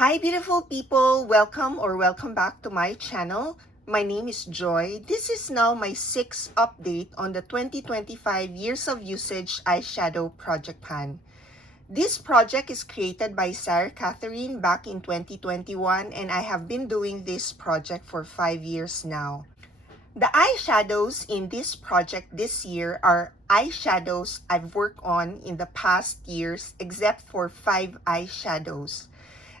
Hi beautiful people! Welcome back to my channel. My name is Joy. This is now my 6th update on the 2025 Years of Usage Eyeshadow Project Pan. This project is created by Sarah Catherine back in 2021 and I have been doing this project for 5 years now. The eyeshadows in this project this year are eyeshadows I've worked on in the past years except for 5 eyeshadows.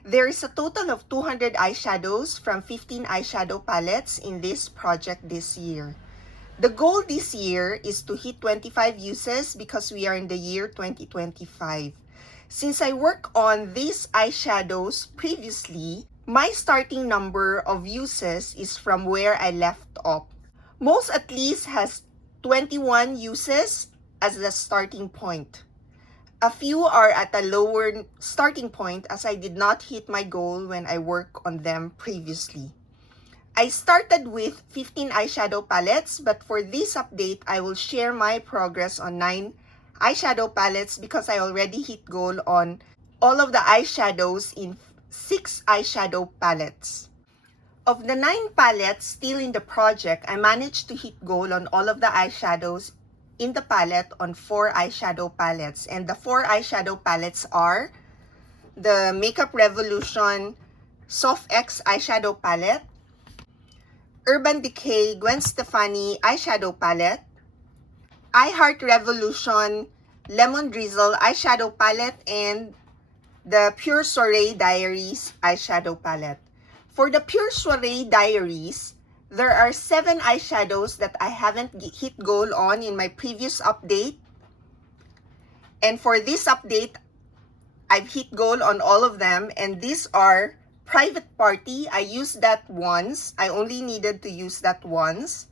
There is a total of 200 eyeshadows from 15 eyeshadow palettes in this project this year. The goal this year is to hit 25 uses because we are in the year 2025. Since I worked on these eyeshadows previously, my starting number of uses is from where I left off. Most at least has 21 uses as the starting point. A few are at a lower starting point as I did not hit my goal when I worked on them previously. I started with 15 eyeshadow palettes, but for this update, I will share my progress on 9 eyeshadow palettes because I already hit goal on all of the eyeshadows in 6 eyeshadow palettes. Of the 9 palettes still in the project, I managed to hit goal on all of the eyeshadows in the palette on 4 eyeshadow palettes. And the 4 eyeshadow palettes are the Makeup Revolution Soft X Eyeshadow Palette, Urban Decay Gwen Stefani Eyeshadow Palette, I Heart Revolution Lemon Drizzle Eyeshadow Palette, and the Pure Soiree Diaries Eyeshadow Palette. For the Pure Soiree Diaries, there are 7 eyeshadows that I haven't hit goal on in my previous update. And for this update, I've hit goal on all of them. And these are Private Party. I used that once. I only needed to use that once.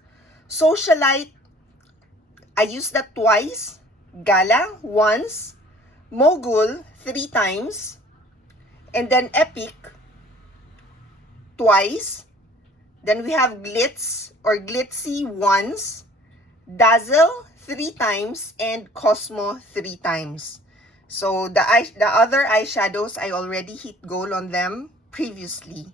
Socialite. I used that twice. Gala, once. Mogul, 3 times. And then Epic, twice. Then we have Glitz or Glitzy once, Dazzle 3 times, and Cosmo 3 times. So the other eyeshadows, I already hit goal on them previously.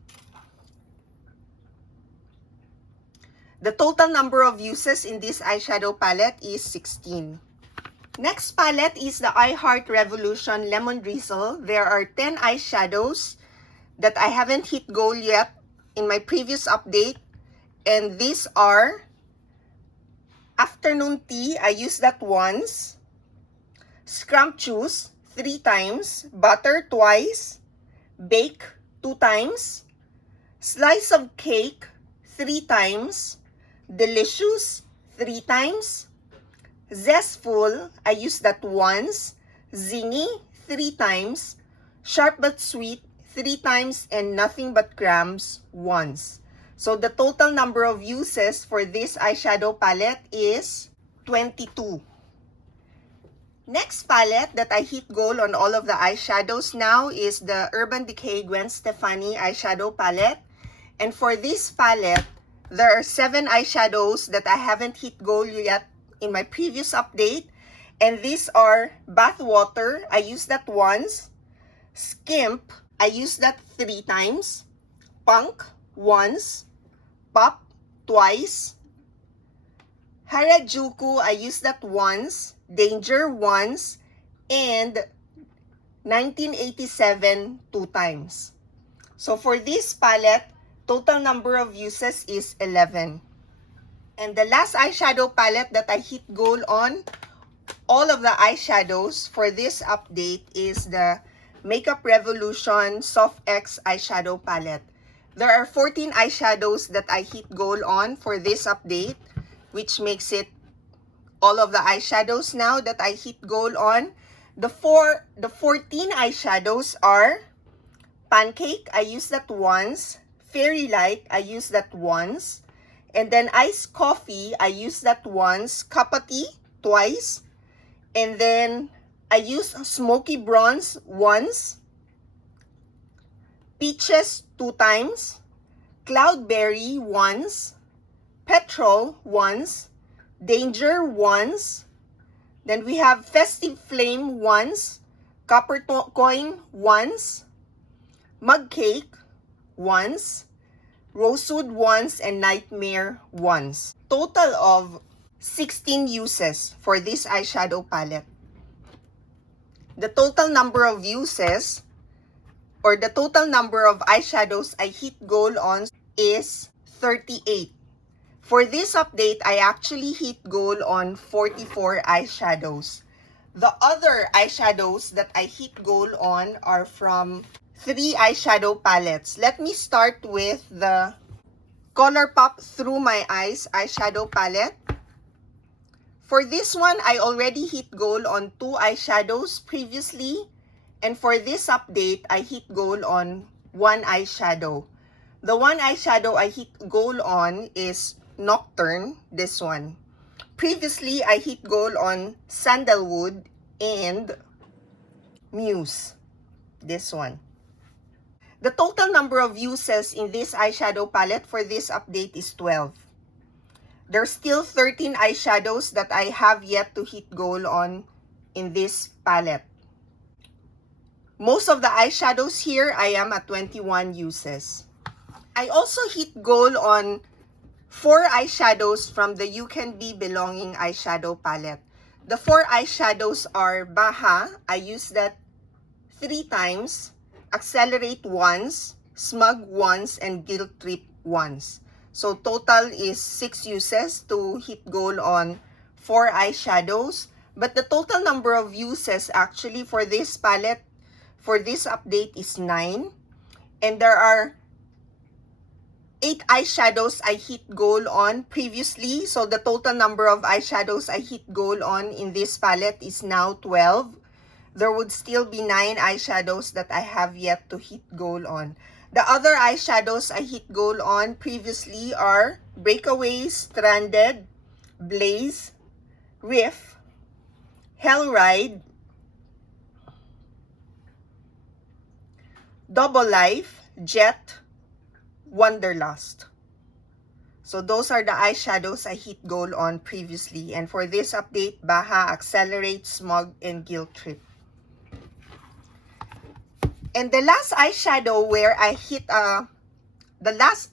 The total number of uses in this eyeshadow palette is 16. Next palette is the I Heart Revolution Lemon Drizzle. There are 10 eyeshadows that I haven't hit goal yet in my previous update, and these are Afternoon Tea, I used that once, Scrumptious 3 times, Butter twice, Bake 2 times, Slice of Cake 3 times, Delicious 3 times, Zestful, I used that once, Zingy 3 times, Sharp but Sweet 3 times, and Nothing But Grams once. So the total number of uses for this eyeshadow palette is 22. Next palette that I hit goal on all of the eyeshadows now is the Urban Decay Gwen Stefani eyeshadow palette. And for this palette, there are 7 eyeshadows that I haven't hit goal yet in my previous update. And these are Bathwater, I used that once, Skimp, I used that 3 times, Punk once, Pop twice, Harajuku, I used that once, Danger once, and 1987 2 times. So for this palette, total number of uses is 11. And the last eyeshadow palette that I hit goal on all of the eyeshadows for this update is the Makeup Revolution Soft X Eyeshadow Palette. There are 14 eyeshadows that I hit goal on for this update, which makes it all of the eyeshadows now that I hit goal on. The 14 eyeshadows are Pancake, I used that once, Fairy Light, I used that once, and then Iced Coffee, I used that once, Cup of Tea, twice, and then I used Smoky Bronze once, Peaches 2 times, Cloudberry once, Petrol once, Danger once, then we have Festive Flame once, Copper Coin once, Mug Cake once, Rosewood once, and Nightmare once. Total of 16 uses for this eyeshadow palette. The total number of uses or the total number of eyeshadows I hit goal on is 38. For this update, I actually hit goal on 44 eyeshadows. The other eyeshadows that I hit goal on are from 3 eyeshadow palettes. Let me start with the ColourPop Through My Eyes eyeshadow palette. For this one, I already hit goal on 2 eyeshadows previously. And for this update, I hit goal on 1 eyeshadow. The 1 eyeshadow I hit goal on is Nocturne, this one. Previously, I hit goal on Sandalwood and Muse, this one. The total number of uses in this eyeshadow palette for this update is 12. There's still 13 eyeshadows that I have yet to hit goal on in this palette. Most of the eyeshadows here, I am at 21 uses. I also hit goal on 4 eyeshadows from the You Can Be Belonging eyeshadow palette. The 4 eyeshadows are Baha, I used that 3 times, Accelerate once, Smug once, and Guilt Trip once. So total is 6 uses to hit goal on 4 eyeshadows. But the total number of uses actually for this palette, for this update is 9. And there are 8 eyeshadows I hit goal on previously. So the total number of eyeshadows I hit goal on in this palette is now 12. There would still be 9 eyeshadows that I have yet to hit goal on. The other eyeshadows I hit goal on previously are Breakaway, Stranded, Blaze, Riff, Hellride, Double Life, Jet, Wanderlust. So those are the eyeshadows I hit goal on previously. And for this update, Baha, Accelerate, Smug, and Guilt Trip. And the last eyeshadow where I hit the last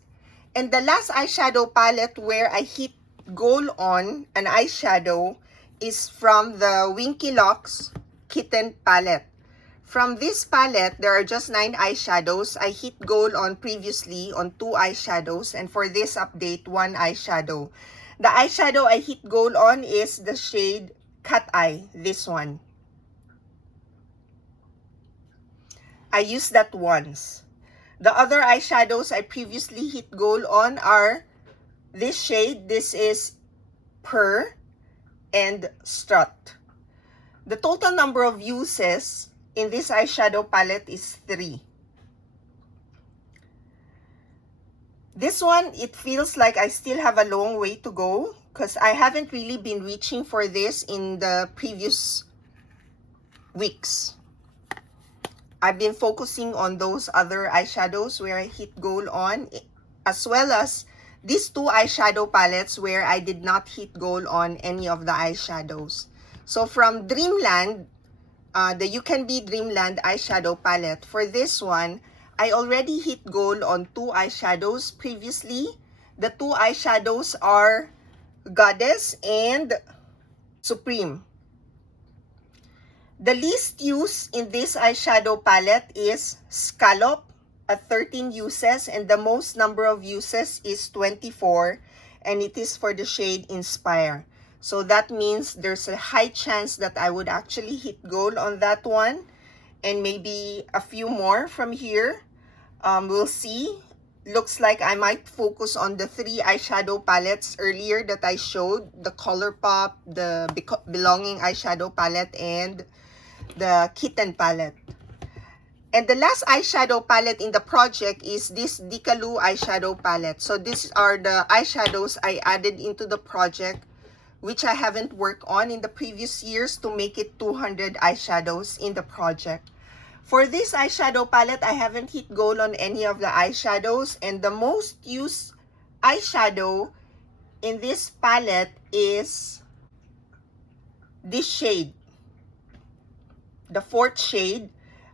eyeshadow palette where I hit goal on an eyeshadow is from the Winky Locks Kitten palette. From this palette, there are just 9 eyeshadows. I hit goal on previously on 2 eyeshadows, and for this update, 1 eyeshadow. The eyeshadow I hit goal on is the shade Cat Eye, this one. I used that once. The other eyeshadows I previously hit goal on are this shade. This is Purr and Strut. The total number of uses in this eyeshadow palette is 3. This one, it feels like I still have a long way to go because I haven't really been reaching for this in the previous weeks. I've been focusing on those other eyeshadows where I hit goal on, as well as these 2 eyeshadow palettes where I did not hit goal on any of the eyeshadows. So from Dreamland, the You Can Be Dreamland eyeshadow palette, for this one, I already hit goal on 2 eyeshadows previously. The 2 eyeshadows are Goddess and Supreme. The least use in this eyeshadow palette is Scallop at 13 uses, and the most number of uses is 24, and it is for the shade Inspire. So that means there's a high chance that I would actually hit goal on that one, and maybe a few more from here. We'll see. Looks like I might focus on the 3 eyeshadow palettes earlier that I showed, the ColourPop, the Belonging eyeshadow palette, and the Kitten palette. And the last eyeshadow palette in the project is this Dikalu eyeshadow palette. So these are the eyeshadows I added into the project, which I haven't worked on in the previous years to make it 200 eyeshadows in the project. For this eyeshadow palette, I haven't hit goal on any of the eyeshadows, and the most used eyeshadow in this palette is this shade, the 4th shade,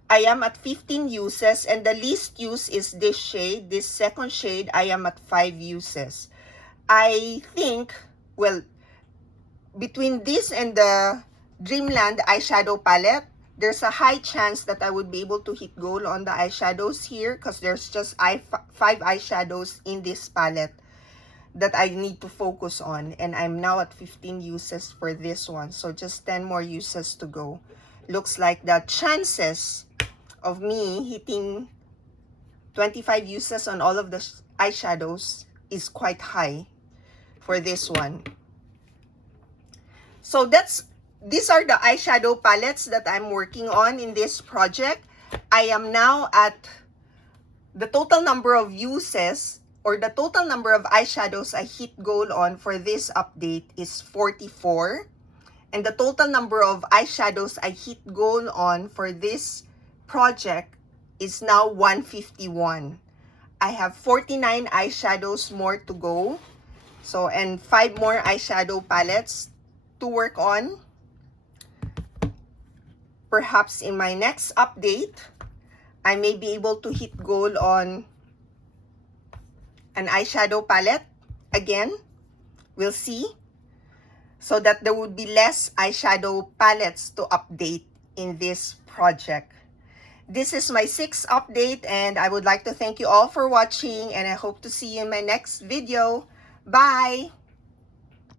I am at 15 uses, and the least use is this shade. This second shade, I am at 5 uses. I think, well, between this and the Dreamland eyeshadow palette, there's a high chance that I would be able to hit gold on the eyeshadows here because there's just 5 eyeshadows in this palette that I need to focus on. And I'm now at 15 uses for this one. So just 10 more uses to go. Looks like the chances of me hitting 25 uses on all of the eyeshadows is quite high for this one. So these are the eyeshadow palettes that I'm working on in this project. I am now at the total number of uses, or the total number of eyeshadows I hit gold on for this update is 44. And the total number of eyeshadows I hit gold on for this project is now 151. I have 49 eyeshadows more to go. So, and 5 more eyeshadow palettes to work on. Perhaps in my next update, I may be able to hit gold on an eyeshadow palette again. We'll see. So that there would be less eyeshadow palettes to update in this project. This is my 6th update, and I would like to thank you all for watching, and I hope to see you in my next video. Bye!